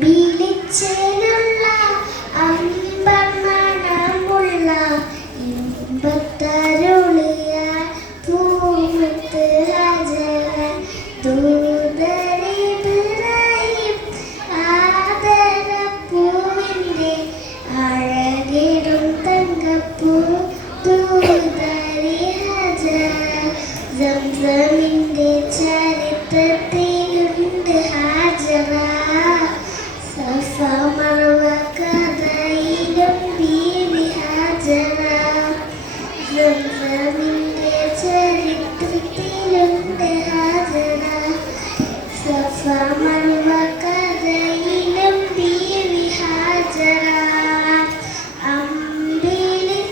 വിളിച്ചതിനുള്ള അമ്പമണമുള്ള ഇമ്പത്തരുളിയ ഭൂമിത്ത് ഹജര ദൂതരിബ്രാഹിം ആദരപ്പൂവിന്റെ അഴകിടും തങ്കപ്പൂ ദൂതരി ഹജര സംസമിന്റെ ചരിത്രത്തിൽ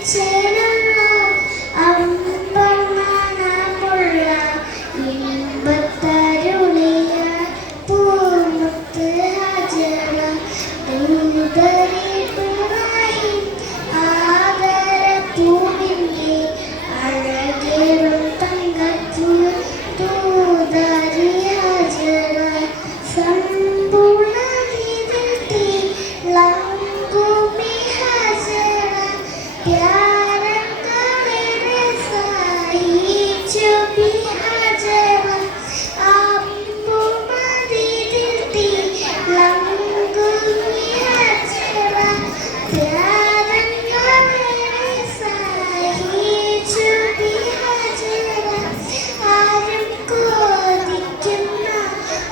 teacher.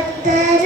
Tata.